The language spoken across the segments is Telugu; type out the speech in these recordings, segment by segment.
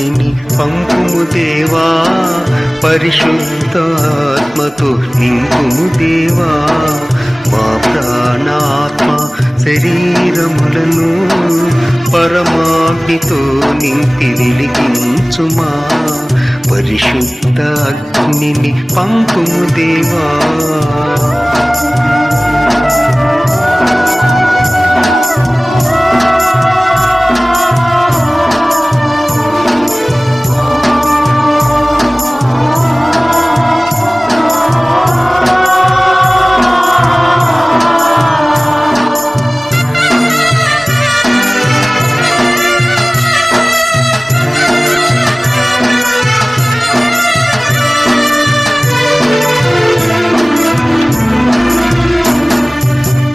అగ్నిని పంపుము దేవా, పరిశుద్ధాత్మతో నింపుము దేవా. మా ప్రాణాత్మ శరీరములను పరమాగ్నితో నింపి వెలిగించుమా. పరిశుద్ధ అగ్నిని పంపుము దేవా.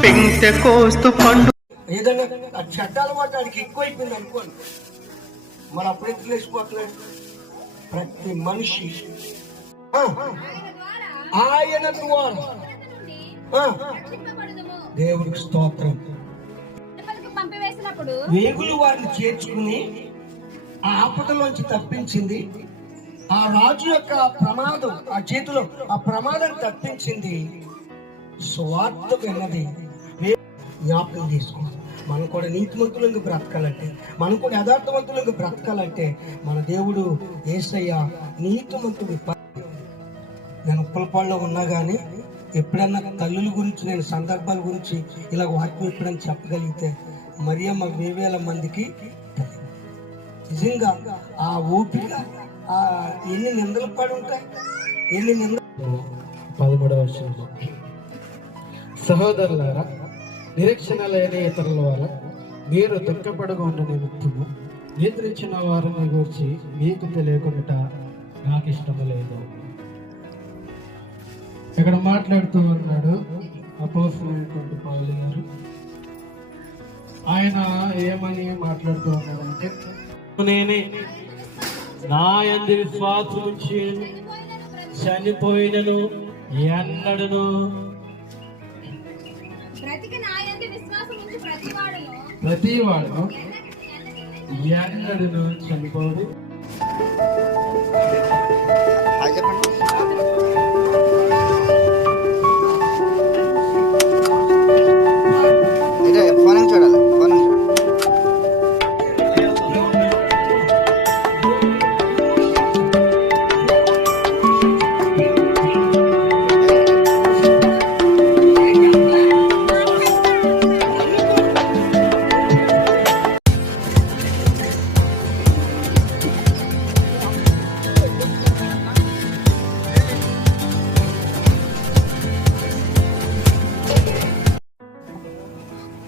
పెంటెకోస్తు పండు ఏదైనా చెడ్డాలు వాటికి ఎక్కువైపోయింది అనుకోండి, మరి అప్పుడు ఎట్లా లేచిపోతున్నాడు. ప్రతి మనిషి ఆయన ద్వారా దేవుడికి స్తోత్రం. వేగులు వారిని చేర్చుకుని ఆ ఆపదలోంచి తప్పించింది. ఆ రాజు యొక్క ప్రమాదం, ఆ చేతిలో ఆ ప్రమాదాన్ని తప్పించింది. స్వార్థ విన్నది జ్ఞాపకం తీసుకోవాలి. మనం కూడా నీతిమంతులకు బ్రతకాలంటే, మనం కూడా యథార్థవంతులకు బ్రతకాలంటే మన దేవుడు యేసయ్య నీతిమంతుడు. నేను ఉప్పలపాడులో ఉన్నా కానీ ఎప్పుడన్నా తల్లుల గురించి, నేను సందర్భాల గురించి ఇలా వాక్యం ఎప్పుడైనా చెప్పగలిగితే మరియమ్మ 1000 మందికి నిజంగా ఆ ఓపిక, ఆ ఎన్ని నిందలు పడి ఉంటాయి, ఎన్ని నిందలు. 13వ వచనం, సహోదరులారా, నిరీక్షణ లేని ఇతరుల వల్ల మీరు దుఃఖపడగా ఉన్న నిమిత్తము నిద్రించిన వారిని గురించి మీకు తెలియకుండా నాకు ఇష్టం లేదు. ఇక్కడ మాట్లాడుతూ ఉన్నాడు అపోస్తలుడైనటువంటి పౌలు గారు. ఆయన ఏమని మాట్లాడుతూ ఉన్నాడంటే, నేనే నా యందు విశ్వాసం ఉంచి చనిపోయినను ఎన్నడను ప్రతివాడు ఎన్నడను చనిపోడు. చూడాలి.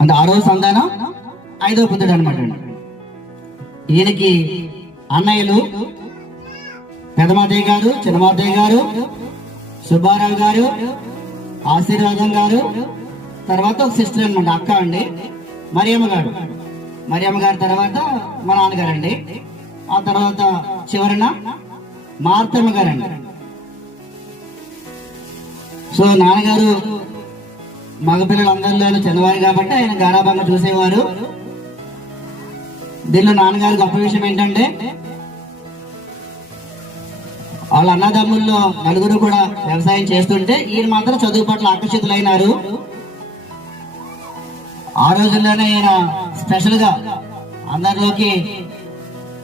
అంటే 6వ సంతానం 5వ పుత్రుడు అనమాట. ఈయనకి అన్నయ్యలు పెదమాదయ్య గారు, చిన్నమాదయ్య గారు, సుబ్బారావు గారు, ఆశీర్వాదం గారు, తర్వాత ఒక సిస్టర్ అనమాట, అక్క అండి, మరియమ్మ గారు. మరియమ్మ గారి తర్వాత మా నాన్నగారు అండి. ఆ తర్వాత చివరన మార్తమ్మ గారండి. సో నాన్నగారు మగపిల్లలందరిలోనూ చిన్నవారు కాబట్టి ఆయన గారాబంగా చూసేవారు. దీనిలో నాన్నగారు గొప్ప విషయం ఏంటంటే, వాళ్ళ అన్నదమ్ముల్లో 4 కూడా వ్యవసాయం చేస్తుంటే ఈయన మాత్రం చదువు పట్ల ఆకర్షితులైనారు. ఆ రోజుల్లోనే ఈయన స్పెషల్ గా అందరిలోకి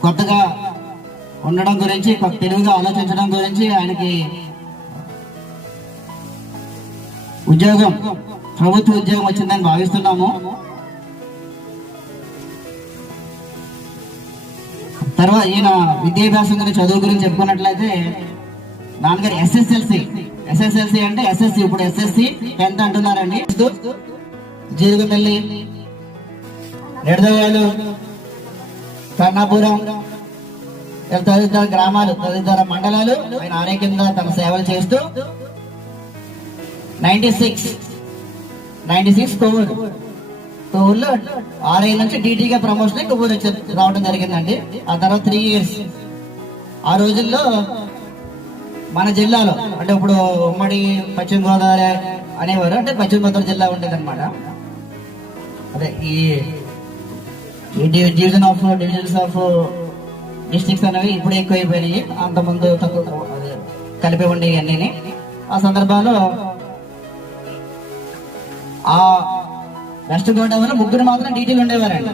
కొత్తగా ఉండడం గురించి, తెలివిగా ఆలోచించడం గురించి ఆయనకి ఉద్యోగం, ప్రభుత్వ ఉద్యోగం వచ్చిందని భావిస్తున్నాము. తర్వాత ఈయన విద్యాభ్యాసం గురించి, చదువు గురించి చెప్పుకున్నట్లయితే నాన్నగారు ఎస్ఎస్ఎల్సి అంటే ఎస్ఎస్సి, ఇప్పుడు ఎస్ఎస్సి 10th అంటున్నారండి. జీరుగుపల్లి, నిడదవాళ్ళు, కర్ణాపురం తదితర గ్రామాలు, తదితర మండలాలు ఆయన ఆరోగ్యంగా తన సేవలు చేస్తూ 96 కొవ్వూరులో RI నుంచి DTగా ప్రమోషన్ కొవ్వూరు రావడం జరిగిందండి. ఆ తర్వాత 3 years ఆ రోజుల్లో మన జిల్లాలో, అంటే ఇప్పుడు ఉమ్మడి పశ్చిమ గోదావరి అనేవారు, అంటే పశ్చిమ గోదావరి జిల్లా ఉండేది అనమాట. అదే ఈ డివిజన్స్ ఆఫ్ డిస్ట్రిక్ట్స్ అనేవి ఇప్పుడు ఎక్కువైపోయినాయి, అంతకుముందు తక్కువ కలిపి ఉండే అన్నీ. ఆ సందర్భంలో ఆ వెస్ట్ గోదావరిలో ముగ్గురు మాత్రం డీటెయిల్ ఉండేవారండి.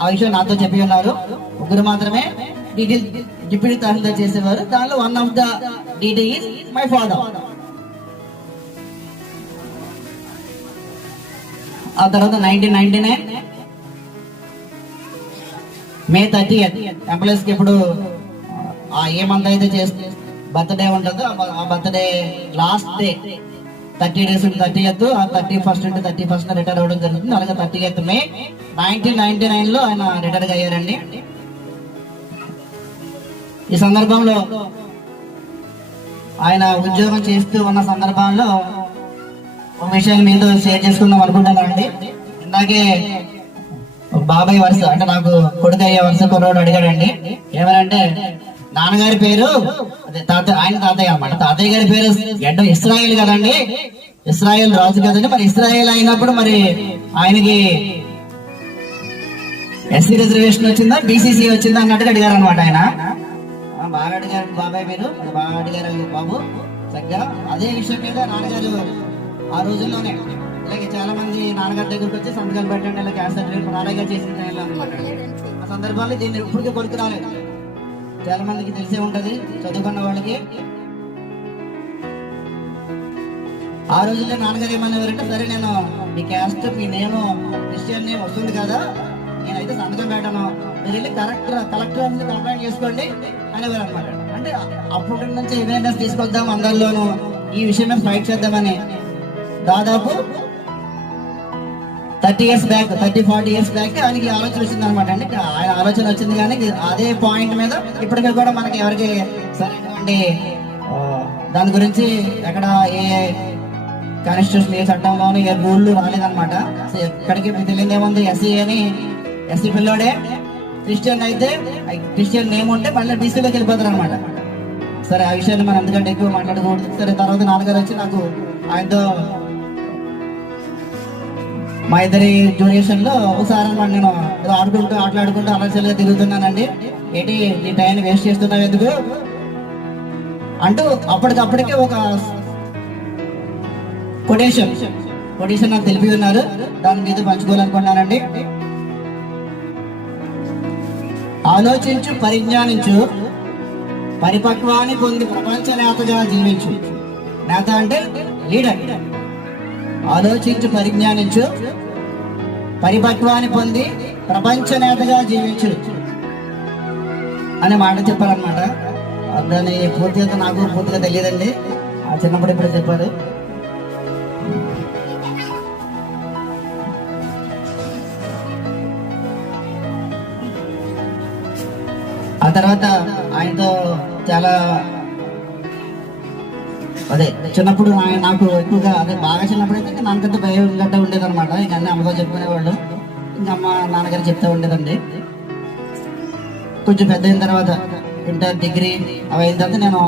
ఆ విషయం నాతో చెప్పి ఉన్నారు. ముగ్గురు మాత్రమే డీటెయిల్ డిప్యూటీ తహసీల్దార్ చేసేవారు. దానిలో one of the detail is my father. ఆ తర్వాత 1999 May 30th ఎంప్లాయీస్ కి ఇప్పుడు ఏ మంత్ అయితే చేస్తే బర్త్డే ఉంటుందో ఆ birthday last day 30 days 30th, ఆ 31st ఉంటే 31st రిటైర్ అవ్వడం జరుగుతుంది. అలాగే 30th May 1999 లో ఆయన రిటైర్ అయ్యారండి. ఈ సందర్భంలో ఆయన ఉద్యోగం చేస్తూ ఉన్న సందర్భంలో ఒక విషయాన్ని మీతో షేర్ చేసుకుందాం అనుకుంటున్నానండి. ఇందాకే బాబాయ్ వరుస అంటే నాకు కొడుకు అయ్యే వరుస కుర్రోడు అడిగాడండి, ఏమనంటే నాన్నగారి పేరు అదే ఆయన తాతయ్య అన్నమాట. తాతయ్య గారి పేరు గడ్డం ఇస్రాయేల్ కదండి, ఇస్రాయేల్ రాజు కదండి. మరి ఇస్రాయేల్ అయినప్పుడు మరి ఆయనకి ఎస్సీ రిజర్వేషన్ వచ్చిందా, బీసీసీ వచ్చిందా అన్నట్టుగా అడిగారు అనమాట. ఆయన బాగా అడిగారు బాబాయ్ మీరు, బాగా అడిగారు బాబు చక్కగా. అదే విషయం మీద నాన్నగారు ఆ రోజుల్లోనే ఇలాగే చాలా మంది నాన్నగారి దగ్గరకు వచ్చి సంతకాలు పెట్టండి, ఇలా క్యాస్ట్ సర్టిఫికేట్ నాన్నగారు చేసిన టైంలో అనమాట. ఆ సందర్భాల్లో దీన్ని ఇప్పటికే కొడుకు రాలేదు. చాలా మందికి తెలిసే ఉంటది చదువుకున్న వాళ్ళకి. ఆ రోజుల్లో నాన్నగారు ఏమనేవారంటే, సరే నేను మీ క్యాస్ట్ మీ నేమ్ క్రిస్టియన్ నేమ్ వస్తుంది కదా, నేనైతే సంతకం పెట్టను, మీరు వెళ్ళి కలెక్టర్ నుంచి కంప్లైంట్ చేసుకోండి అనేవారు అనమాట. అంటే అప్పటి నుంచి అవేర్నెస్ తీసుకొద్దాం అందరిలోనూ, ఈ విషయం మీద ఫైట్ చేద్దామని దాదాపు 30 years బ్యాక్ 30-40 years బ్యాక్ ఆయనకి ఆలోచన వచ్చింది అనమాట అండి. ఆయన ఆలోచన వచ్చింది కానీ అదే పాయింట్ మీద ఇప్పటికీ కూడా మనకి ఎవరికి సరైనటువంటి దాని గురించి ఎక్కడ ఏ కాన్స్టిట్యూషన్ ఏ చట్టంలోనూ ఏ రూళ్ళు రాలేదన్నమాట. ఎక్కడికి తెలియదు ఏముంది, ఎస్సీ పిల్లోడే క్రిస్టియన్ అయితే క్రిస్టియన్ నేమ్ ఉంటే మళ్ళీ బీసీలోకి వెళ్ళిపోతారు అనమాట. సరే ఆ విషయాన్ని మనం ఎందుకంటే ఎక్కువ మాట్లాడకూడదు. సరే తర్వాత నాన్నగారు వచ్చి నాకు ఆయనతో మా ఇద్దరి జూనియర్షన్ లో ఒకసారి అనమాట నేను ఏదో ఆటలాడుకుంటూ అలసలుగా తిరుగుతున్నానండి, ఏంటి నీ టైం వేస్ట్ చేస్తున్నావు ఎందుకు అంటూ అప్పటికప్పటికే ఒక కొటేషన్ నాకు తెలిపి ఉన్నారు. దాని మీద పంచుకోవాలనుకున్నానండి. ఆలోచించు, పరిజ్ఞానించు, పరిపక్వాన్ని పొంది ప్రపంచ నేతగా జీవించు. నేత అంటే లీడర్. ఆలోచించు, పరిజ్ఞానించు, పరిపక్వాన్ని పొంది ప్రపంచ నేతగా జీవించు అనే మాట చెప్పారనమాట. దాని పూర్తిగా నాకు పూర్తిగా తెలియదండి, ఆ చిన్నప్పుడు ఇప్పుడు చెప్పారు. ఆ తర్వాత ఆయనతో చాలా అదే చిన్నప్పుడు నాకు ఎక్కువగా అదే బాగా చిన్నప్పుడు అయితే నాన్నకంటే భయం గట్ట ఉండేది అనమాట. ఇంక అన్నీ అమ్మతో చెప్పుకునేవాళ్ళు, ఇంకా అమ్మ నాన్నగారు చెప్తూ ఉండేదండి. కొంచెం పెద్ద అయిన తర్వాత ఇంటర్ డిగ్రీ అవి అయిన తర్వాత నేను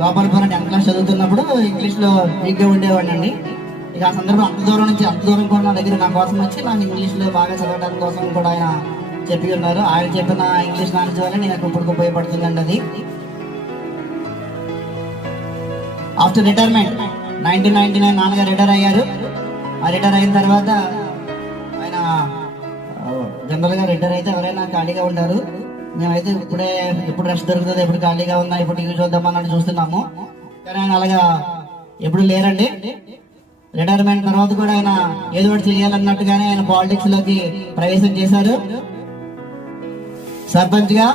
గోపాలపురం 10th class చదువుతున్నప్పుడు ఇంగ్లీష్లో వీక్గా ఉండేవాడిని అండి. ఇక ఆ సందర్భం అంత దూరం కూడా నా దగ్గర నా కోసం వచ్చి నాకు ఇంగ్లీష్లో బాగా చదవడానికి కోసం కూడా ఆయన చెప్పి ఉన్నారు. ఆయన చెప్పిన ఇంగ్లీష్ నాలెడ్జ్ వల్ల నేను ఇప్పుడు ఉపయోగపడుతుందండి అది. ఆఫ్టర్ రిటైర్మెంట్ 1999 నాన్నగారు రిటైర్ అయ్యారు. ఆ రిటైర్ అయిన తర్వాత ఆయన జనరల్ గా రిటైర్ అయితే ఎవరైనా ఖాళీగా ఉంటారు. మేమైతే ఎప్పుడు రెస్ట్ దొరుకుతుంది, ఎప్పుడు ఖాళీగా ఉన్నా, ఎప్పుడు టీవీ చూద్దాం అన్నట్టు చూస్తున్నాము. కానీ ఆయన అలాగా ఎప్పుడు లేరండి. రిటైర్మెంట్ తర్వాత కూడా ఆయన ఏదో ఒకటి చేయాలన్నట్టుగానే ఆయన పాలిటిక్స్ లోకి ప్రవేశం చేశారు. సర్పంచ్ గా,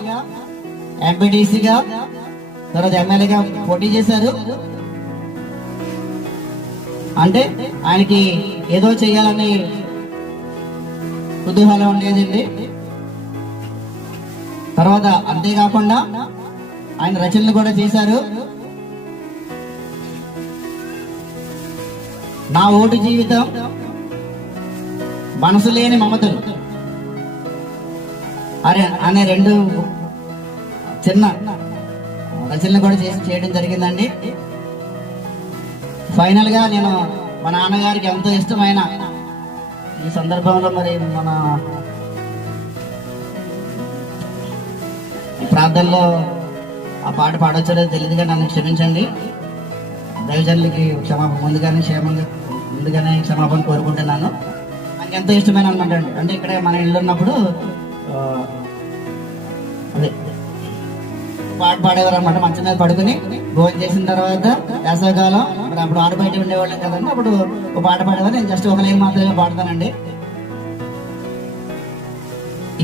ఎంపీటీసీగా, తర్వాత ఎమ్మెల్యేగా పోటీ చేశారు. అంటే ఆయనకి ఏదో చేయాలని కుతూహలం ఉండేదండి. తర్వాత అంతేకాకుండా ఆయన రచనలు కూడా చేశారు. నా ఓటు జీవితం, మనసు లేని మమతలు అనే 2 చిన్న రచనలు కూడా చేయడం జరిగిందండి. ఫైనల్ గా నేను మా నాన్నగారికి ఎంతో ఇష్టమైన ఈ సందర్భంలో మరి మన ప్రార్థనలో ఆ పాట పాడొచ్చో తెలియదుగా నన్ను క్షమించండి. దైవజనులకి ముందుగానే క్షమాపణ కోరుకుంటున్నాను. నాకు ఎంతో ఇష్టమైన అనమాట అంటే ఇక్కడ మన ఇల్లు ఉన్నప్పుడు అదే పాట పాడేవారు అనమాట. మంచం మీద పడుకుని భోజనం చేసిన తర్వాత వేసవికాలం మరి అప్పుడు ఆరు బయట ఉండేవాళ్ళం కదండి. అప్పుడు ఒక పాట పాడేవారు. నేను జస్ట్ ఒక లైన్ మాత్రమే పాడతానండి.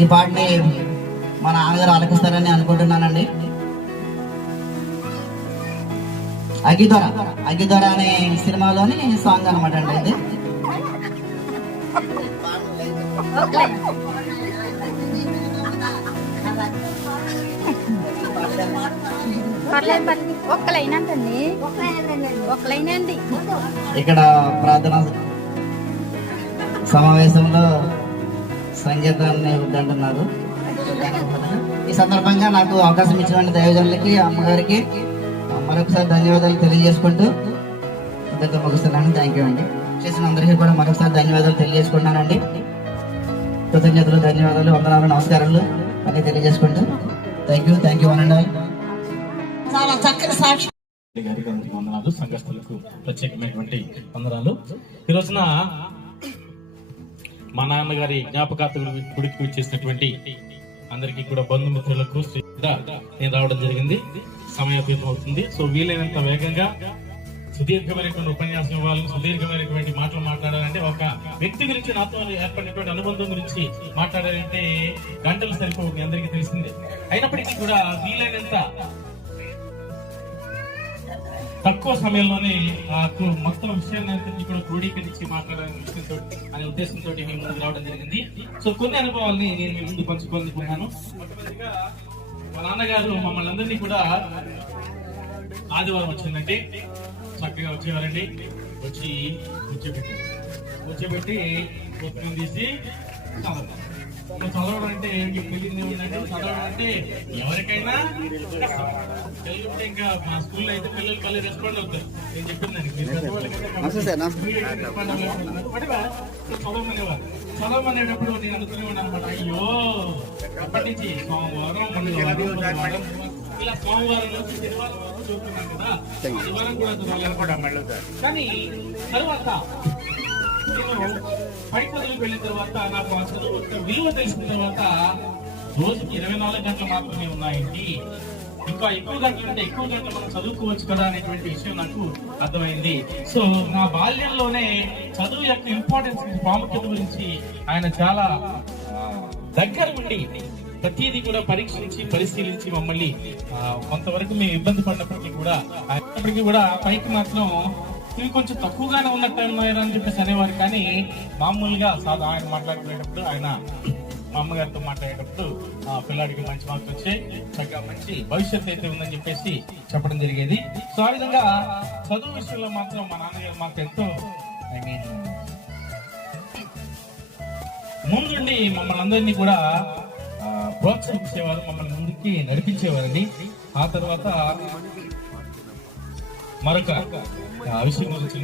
ఈ పాటని మా నాన్నగారు ఆలకిస్తారని అనుకుంటున్నానండి. అగ్గిదొర అనే సినిమాలోని సాంగ్ అనమాట అండి ఇది. ఇక్కడ ప్రార్థన సమావేశంలో సంగీతాన్ని వద్దంటున్నారు. ఈ సందర్భంగా నాకు అవకాశం ఇచ్చిన దైవజనులకి, అమ్మగారికి మరొకసారి ధన్యవాదాలు తెలియజేసుకుంటూ ఇంతతో ముగిస్తున్నాను. థ్యాంక్ యూ అండి. చేసిన అందరికీ కూడా మరొకసారి ధన్యవాదాలు తెలియజేసుకుంటున్నానండి. కృతజ్ఞతలు, ధన్యవాదాలు, వందనాలు, నమస్కారాలు అన్ని తెలియజేసుకుంటూ థ్యాంక్ యూ అనండి. చాలా చక్కని సాక్షి గారికి అందరికీ వందనాలు, సంఘస్థులకు ప్రత్యేకమైనటువంటి వందనాలు. ఈ రోజున మా నాన్నగారి జ్ఞాపకార్థ గుడికి వచ్చేసినటువంటి అందరికీ కూడా బంధుమిత్రులకు నేను రావడం జరిగింది. సమయాతీతం అవుతుంది. సో వీలైనంత వేగంగా సుదీర్ఘమైనటువంటి ఉపన్యాసం ఇవ్వాలని, సుదీర్ఘమైనటువంటి మాటలు మాట్లాడాలంటే, ఒక వ్యక్తి గురించి నాతో ఏర్పడినటువంటి అనుబంధం గురించి మాట్లాడాలంటే గంటలు సరిపోవు, మీ అందరికీ తెలిసిందే. అయినప్పటికీ కూడా వీలైనంత తక్కువ సమయంలోనే మొత్తం విషయాన్ని కూడా క్రోడీకరించి మాట్లాడాలనే ఉద్దేశంతో మీ ముందుకు రావడం జరిగింది. సో కొన్ని అనుభవాల్ని నేను మీ ముందు పంచుకోవాలనుకున్నాను. మొట్టమొదటిగా మా నాన్నగారు మమ్మల్ని అందరినీ కూడా ఆదివారం వచ్చిందంటే చక్కగా వచ్చేవారండి. వచ్చి కూర్చోబెట్టి పుస్తకం తీసి చదవడం అంటే పెళ్ళింది ఉందండి. చదవడం అంటే ఎవరికైనా ఇంకా మా స్కూల్లో అయితే పిల్లలు మళ్ళీ రెస్పాండ్ అవుతారు. నేను చెప్పిన చదవమనేటప్పుడు నేను అనుకునేవాడు అనమాట. అయ్యో అప్పటి నుంచి సోమవారం ఇలా సోమవారం నుంచి శనివారం వరకు చూస్తున్నాను కదా, శనివారం కూడా చదవాలి. కానీ తర్వాత నేను పై చదువులకు వెళ్ళిన తర్వాత నాకు ఆ చదువు విలువ తెలిసిన తర్వాత రోజుకి 24 గంటలు మాత్రమే ఉన్నాయండి. ఇంకా ఎక్కువ గంటలు మనం చదువుకోవచ్చు కదా అనేటువంటి విషయం నాకు అర్థమైంది. సో నా బాల్యంలోనే చదువు యొక్క ఇంపార్టెన్స్, ప్రాముఖ్యత గురించి ఆయన చాలా దగ్గర ఉండి ప్రతిదీ కూడా పరీక్షించి పరిశీలించి మమ్మల్ని కొంతవరకు మేము ఇబ్బంది పడినప్పటికీ కూడా పైకి మాత్రం ఇవి కొంచెం తక్కువగానే ఉన్నట్టు ఉన్నాయని చెప్పేసి అనేవారు. కానీ మామూలుగా ఆయన మాట్లాడుకునేటప్పుడు, ఆయన మా అమ్మగారితో మాట్లాడేటప్పుడు పిల్లాడికి మంచి మార్క్స్ వచ్చే చక్కగా మంచి భవిష్యత్తు అయితే ఉందని చెప్పేసి చెప్పడం జరిగేది. సో ఆ విధంగా చదువు విషయంలో మాత్రం మా నాన్నగారు మాకు ఎంతో ముందుండి మమ్మల్ని అందరినీ కూడా ప్రోత్సహించేవారు, మమ్మల్ని ముందుకి నడిపించేవారండి. ఆ తర్వాత మరొక విషయం గురించి,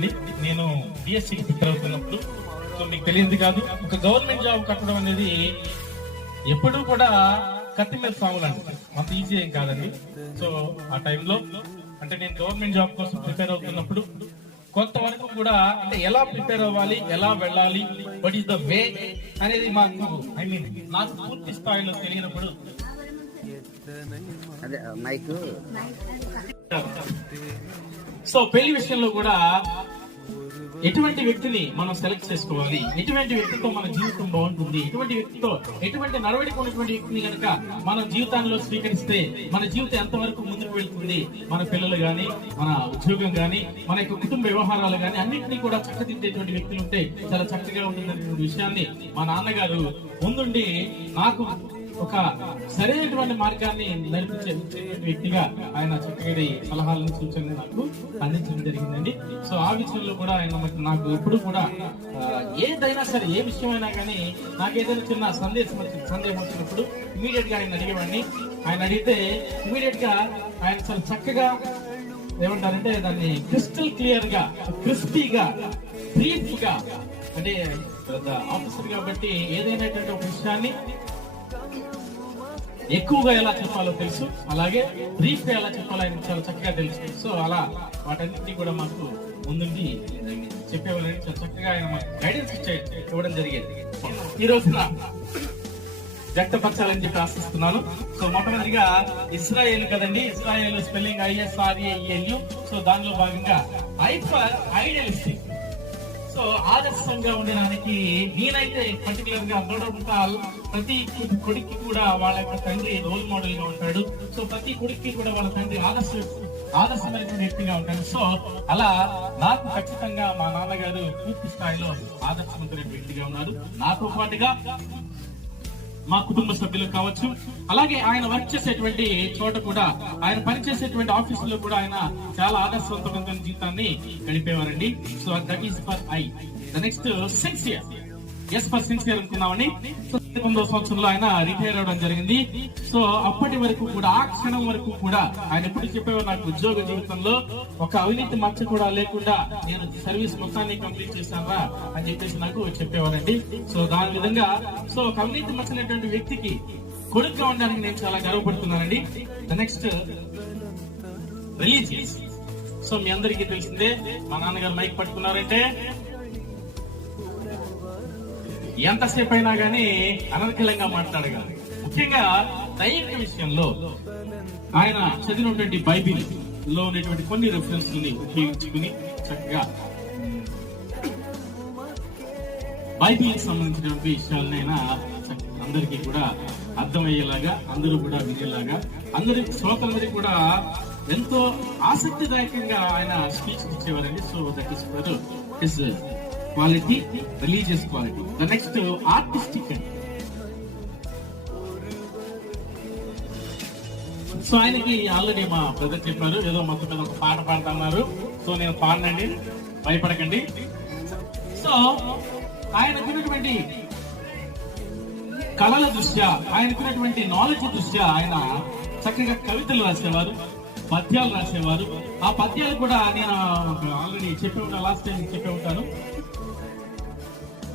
నేను బిఎస్సీకి ప్రిపేర్ అవుతున్నప్పుడు, సో మీకు తెలియదు కాదు, ఒక గవర్నమెంట్ జాబ్ కట్టడం అనేది ఎప్పుడూ కూడా కత్తి మీద సాగులండి, అంత ఈజీ ఏం కాదండి. సో ఆ టైంలో అంటే నేను గవర్నమెంట్ జాబ్ కోసం ప్రిపేర్ అవుతున్నప్పుడు కొంతవరకు కూడా అంటే ఎలా ప్రిపేర్ అవ్వాలి, ఎలా వెళ్ళాలి, వాట్ ఈస్ ద వే అనేది నాకు పూర్తి స్థాయిలో తెలియనప్పుడు సో పెళ్లి విషయంలో కూడా ఎటువంటి వ్యక్తిని మనం సెలెక్ట్ చేసుకోవాలి, ఎటువంటి వ్యక్తితో మన జీవితం బాగుంటుంది, ఎటువంటి నడవడిక ఉన్నటువంటి వ్యక్తిని కనుక మన జీవితాల్లో స్వీకరిస్తే మన జీవితం ఎంతవరకు ముందుకు వెళ్తుంది, మన పిల్లలు గాని, మన ఉద్యోగం గాని, మన యొక్క కుటుంబ వ్యవహారాలు గాని అన్నింటినీ కూడా చక్కదిద్దేటువంటి వ్యక్తులు ఉంటే చాలా చక్కగా ఉంటుందనే విషయాన్ని మా నాన్నగారు ముందుండి నాకు ఒక సరైనటువంటి మార్గాన్ని నడిపించే వ్యక్తిగా ఆయన చక్కటి సలహాలను, సూచనలు నాకు అందించడం జరిగిందండి. సో ఆ విషయంలో కూడా ఆయన నాకు ఎప్పుడు కూడా ఏదైనా సరే, ఏ విషయమైనా కానీ నాకు ఏదైనా చిన్న సందేహం వచ్చినప్పుడు ఇమీడియట్ గా ఆయన అడిగేవాడిని. ఆయన అడిగితే ఇమీడియట్ గా ఆయన చాలా చక్కగా ఏమంటారంటే దాన్ని క్రిస్టల్ క్లియర్ గా, క్రిస్పీగా, బ్రీఫ్ గా, అంటే ఆఫీసర్ కాబట్టి ఏదైనా ఒక విషయాన్ని ఎక్కువగా ఎలా చెప్పాలో తెలుసు, అలాగే బ్రీఫ్ గా ఎలా చెప్పాలో ఆయన చాలా చక్కగా తెలుసు. సో అలా వాటన్నిటినీ కూడా మాకు ముందుండి చెప్పేవాళ్ళని చాలా చక్కగా ఆయన మాకు గైడెన్స్ ఇవ్వడం జరిగేది. ఈ రోజున వ్యక్తపరచాలని చెప్పి ఆశిస్తున్నాను. సో మొట్టమొదటిగా ఇస్రాయేల్ కదండి, ఇస్రాయేల్ స్పెల్లింగ్ ISRAEL. సో దానిలో భాగంగా I ఫర్ ఐడియలిస్టిక్. సో ఆదర్శంగా ఉండడానికి నేనైతే పర్టికులర్ గా మూడవతాల్ ప్రతి కొడుక్కి కూడా వాళ్ళ యొక్క తండ్రి రోల్ మోడల్ గా ఉంటాడు. సో ప్రతి కొడుక్కి కూడా వాళ్ళ తండ్రి ఆదర్శమైనటువంటి వ్యక్తిగా ఉంటాడు. సో అలా నాకు ఖచ్చితంగా మా నాన్నగారు పూర్తి స్థాయిలో ఆదర్శవంతమైన వ్యక్తిగా ఉన్నారు. నాతో పాటుగా మా కుటుంబ సభ్యులు కావచ్చు, అలాగే ఆయన వర్క్ చేసేటువంటి చోట కూడా, ఆయన పనిచేసేటువంటి ఆఫీసులో కూడా ఆయన చాలా ఆదర్శవంతమైన జీవితాన్ని గడిపేవారండి. So that is for I. The next sincere. S for sincere అనుకున్నామని. సో 19వ సంవత్సరంలో ఆయన రిటైర్ అవడం జరిగింది. సో అప్పటి వరకు కూడా, ఆ క్షణం వరకు కూడా ఆయన ఎప్పుడు చెప్పేవారు, నాకు ఉద్యోగ జీవితంలో ఒక అవినీతి మచ్చ కూడా లేకుండా నేను సర్వీస్ మొత్తాన్ని కంప్లీట్ చేశారా అని చెప్పేసి నాకు చెప్పేవారండి. సో దాని విధంగా సో ఒక అవినీతి మచ్చ లేనటువంటి వ్యక్తికి కొడుకుగా ఉండడానికి నేను చాలా గర్వపడుతున్నానండి. The next religious. సో మీ అందరికీ తెలిసిందే, మా నాన్నగారు మైక్ పట్టుకున్నారంటే ఎంతసేపు అయినా గానీ అనర్గళంగా మాట్లాడగలరు. ముఖ్యంగా దైవిక విషయంలో ఆయన చదివినటువంటి బైబిల్ లో ఉన్నటువంటి కొన్ని రెఫరెన్స్ ని ఉపయోగించుకుని చక్కగా బైబిల్ సంబంధించినటువంటి విషయాలను ఆయన అందరికీ కూడా అర్థమయ్యేలాగా, అందరూ కూడా వినేలాగా, అందరి శ్రోతలందరికీ కూడా ఎంతో ఆసక్తిదాయకంగా ఆయన స్పీచ్ ఇచ్చేవారండి. So that is for his quality, religious quality. The next artistic. So ఆయనకి ఆల్రెడీ మా బ్రదర్ చెప్పారు, ఏదో మొత్తం మీద ఒక పాట పాడుతున్నారు. సో నేను పాడనండి, భయపడకండి. సో ఆయనకున్నటువంటి కళల దృష్ట్యా, ఆయనకున్నటువంటి నాలెడ్జ్ దృష్ట్యా ఆయన చక్కగా కవితలు రాసేవారు, పద్యాలు రాసేవారు. ఆ పద్యాలు కూడా నేను ఆల్రెడీ చెప్పి ఉంటాను, లాస్ట్ టైం చెప్పి ఉంటాను.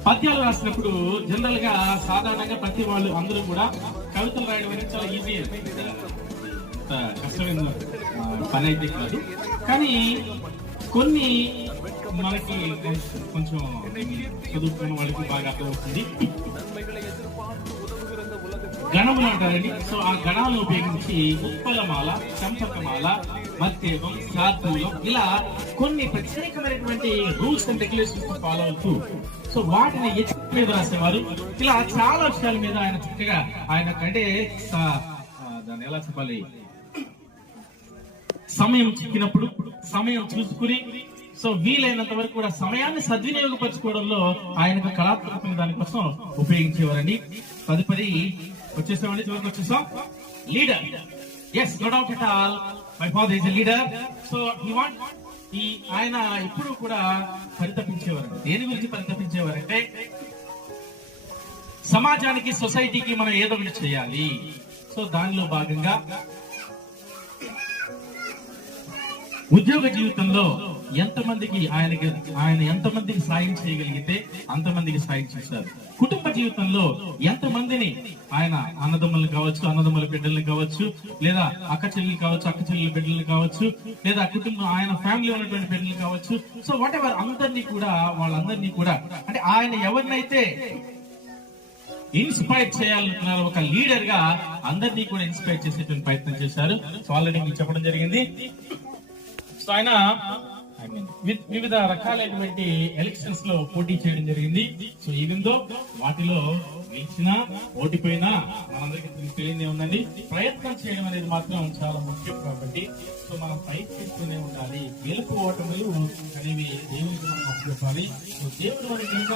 పద్యాలు రాసినప్పుడు జనరల్ గా సాధారణంగా ప్రతి వాళ్ళు అందరూ కూడా కవితలు రాయడం అనేది చాలా ఈజీ, కష్టమైన పని అయితే కాదు. కానీ కొన్ని మనకి కొంచెం చదువుకున్న వాళ్ళకి బాగా అర్థమవుతుంది. గణములు అంటారండి. సో ఆ గణాలను ఉపయోగించి ఉత్పలమాల, చంపకమాల, మధ్యమం, శార్దూలం, ఇలా కొన్ని ప్రత్యేకమైనటువంటి రూల్స్ అండ్ రెగ్యులేషన్స్ ఫాలో అవుతూ సో వాటిని ఎత్తి మీద రాసేవారు. ఇలా చాలా విషయాల మీద ఆయన చక్కగా ఆయన అంటే దాన్ని ఎలా చెప్పాలి, సమయం చిక్కినప్పుడు సమయం చూసుకుని సో వీలైనంత వరకు కూడా సమయాన్ని సద్వినియోగపరచుకోవడంలో ఆయనకు కళాత్మకమైన దానికోసం ఉపయోగించేవారండి. తదుపరి వచ్చేసామండి, చివరికి వచ్చేసాం. Leader. Yes, no doubt at all, my father is a leader. So ఆయన ఎప్పుడు కూడా పరితపించేవారు. దేని గురించి పరితపించేవారంటే సమాజానికి, సొసైటీకి మనం ఏదో ఒకటి చేయాలి. సో దానిలో భాగంగా ఉద్యోగ జీవితంలో ఎంతమందికి ఆయన ఎంతమందికి సాయం చేయగలిగితే అంతమందికి సాయం చేశారు. కుటుంబ జీవితంలో ఎంతమందిని ఆయన అన్నదమ్ములు కావచ్చు, అన్నదమ్ముల బిడ్డలు కావచ్చు, లేదా అక్క చెల్లెలు కావచ్చు, అక్క చెల్లెల బిడ్డలు కావచ్చు, లేదా కుటుంబం ఆయన ఫ్యామిలీ ఉన్నటువంటి బిడ్డలు కావచ్చు. సో వాట్ ఎవర్ వాళ్ళందరినీ కూడా అంటే ఆయన ఎవరినైతే ఇన్స్పైర్ చేయాలనుకున్నారు ఒక లీడర్ గా అందరినీ కూడా ఇన్స్పైర్ చేసేటువంటి ప్రయత్నం చేశారు. సో ఆల్రెడీ మీకు చెప్పడం జరిగింది. సో ఆయన వివిధ రకాలైనటువంటి ఎలక్షన్స్ లో పోటీ చేయడం జరిగింది. సో ఈవెందో వాటిలో గెలిచినా ఓడిపోయినా మనందరికీ తెలియదే ఉందండి. ప్రయత్నం చేయడం అనేది మాత్రం చాలా ముఖ్యం. కాబట్టి సో మనం ప్రయత్నిస్తూనే ఉండాలి. గెలుపు ఓటములు అనేవి దేవుడికి మనం అప్పచెప్పాలి. సో దేవుడు మనకి కనుక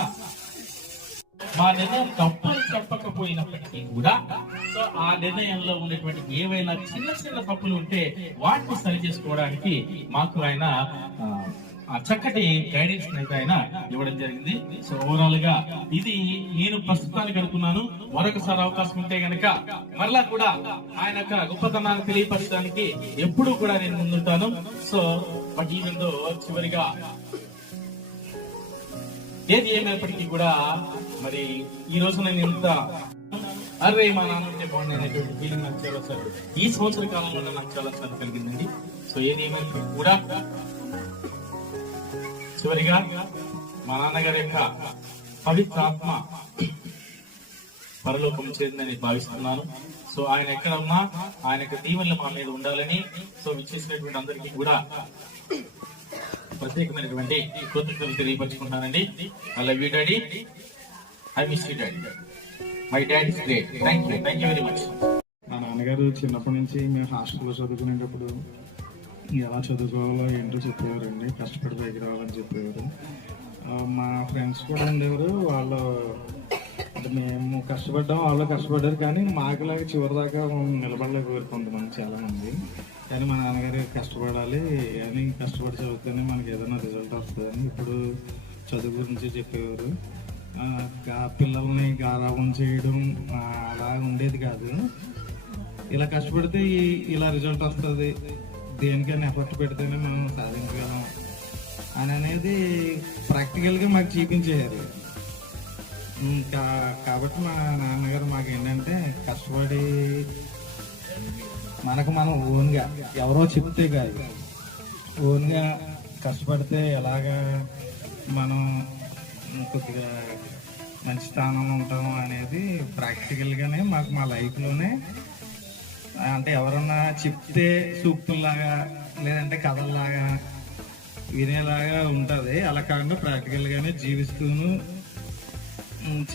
మా నిర్ణయం తప్పులు చెప్పకపోయినప్పటికీ కూడా సో ఆ నిర్ణయంలో ఉన్నటువంటి ఏవైనా చిన్న చిన్న తప్పులు ఉంటే వాటిని సరి చేసుకోవడానికి మాకు ఆయన చక్కటి గైడెన్స్ అయితే ఆయన ఇవ్వడం జరిగింది. సో ఓవరాల్ గా ఇది నేను ప్రస్తుతానికి అనుకున్నాను. మరొకసారి అవకాశం ఉంటే గనక మరలా కూడా ఆయన యొక్క గొప్పతనాన్ని తెలియపరచడానికి ఎప్పుడూ కూడా నేను ముందుంటాను. సో బట్ ఈవెందో చివరిగా ఏది ఏమైనప్పటికీ కూడా మరి ఈ రోజు నేను ఇంత అరే మా నాన్న బాగుంది అనేటువంటి ఫీలింగ్ నాకు చాలా సార్లు ఈ సంవత్సర కాలంలో నాకు చాలా సార్లు కలిగిందండి. సో ఏదేమైనా కూడా చివరిగా మా నాన్నగారి యొక్క పవిత్ర ఆత్మ పరలోకం చేరిందని భావిస్తున్నాను. సో ఆయన ఎక్కడ ఉన్నా ఆయన యొక్క దీవెనలు మా మీద ఉండాలని, సో విచ్చేసినటువంటి అందరికీ కూడా ప్రత్యేకమైనటువంటి కృతజ్ఞతలు తెలియపరుచుకుంటానండి. I love you daddy, I miss you daddy, my dad is great. Thank you very much. మా నాన్నగారు చిన్నప్పటి నుంచి మేము హాస్టల్లో చదువుకునేటప్పుడు ఎలా చదువుకోవాలో ఏంటో చెప్పేవారండి. కష్టపడి పైకి రావాలని చెప్పేవారు. మా ఫ్రెండ్స్ కూడా ఉండేవారు. వాళ్ళు అంటే మేము కష్టపడ్డాం, వాళ్ళు కష్టపడ్డారు, కానీ మాకులాగా చివరి దాకా నిలబడలేకపోయారు కొంతమంది, చాలామంది. కానీ మా నాన్నగారు కష్టపడాలి అని, కష్టపడి చదివితేనే మనకి ఏదైనా రిజల్ట్ వస్తుందని ఇప్పుడు చదువు గురించి చెప్పేవారు. పిల్లల్ని గారాబం చేయడం అలా ఉండేది కాదు. ఇలా కష్టపడితే ఇలా రిజల్ట్ వస్తుంది, దేనికైనా ఎఫర్ట్ పెడితేనే మనం సాధించగలం అని అనేది ప్రాక్టికల్గా మాకు చూపించేయారు. కాబట్టి మా నాన్నగారు మాకు ఏంటంటే కష్టపడి మనకు మనం ఓన్గా, ఎవరో చెప్తే కాదు, ఓన్గా కష్టపడితే ఎలాగా మనం కొద్దిగా మంచి స్థానంలో ఉంటాము అనేది ప్రాక్టికల్గానే మాకు మా లైఫ్లోనే, అంటే ఎవరన్నా చెప్తే సూక్తుల్లాగా లేదంటే కథల్లాగా వినేలాగా ఉంటుంది. అలా కాకుండా ప్రాక్టికల్గానే జీవిస్తూను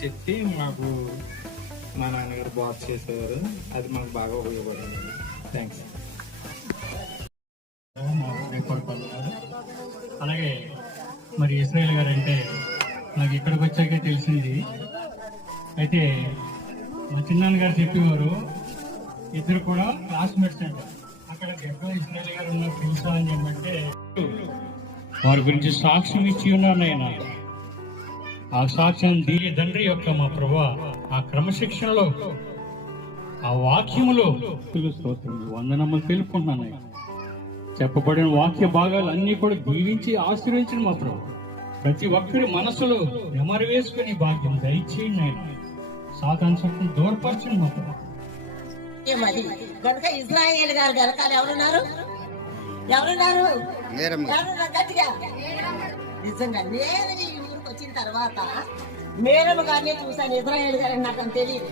చెప్పి మాకు మా నాన్నగారు బాగా చేసేవారు. అది మనకు బాగా ఉపయోగపడింది. థ్యాంక్స్. అలాగే మరి ఇస్రాయేల్ గారు అంటే నాకు ఇక్కడికి వచ్చాకే తెలిసింది. అయితే మా చిన్నాన్న గారు చెప్పేవారు, ఇద్దరు కూడా క్లాస్మేట్స్ అంట. అక్కడ ఎక్కడ ఇస్రాయేల్ గారు ఉన్నారు తెలుసా అని చెప్పంటే వారి గురించి సాక్ష్యం ఇచ్చి ఉన్నారు. నేను ఆ సాక్ష్యం దీని తండ్రి యొక్క మా ప్రభువా ఆ క్రమశిక్షణలో, ఆ వాక్యములో వందనమ్మలు తెలుపుకుంటున్నాను. చెప్పబడిన వాక్య భాగాలు అన్ని కూడా దీవించి ఆశీర్వదించిన మా ప్రభు ప్రతి ఒక్కరి మనసులో నెమరు వేసుకుని భాగ్యం దయచేయండి. ఆయన సాతాను శక్తిని దూరపరచండి మా ప్రభు. కనుక ఇజ్రాయేల్ గారు వెనకాల ఎవరున్నారు? గట్టిగా నిజంగా నేను ఈ ఊరికి వచ్చిన తర్వాత మేడం గారిని చూసాను. ఇజ్రాయేల్ గారు నాకు తెలియదు.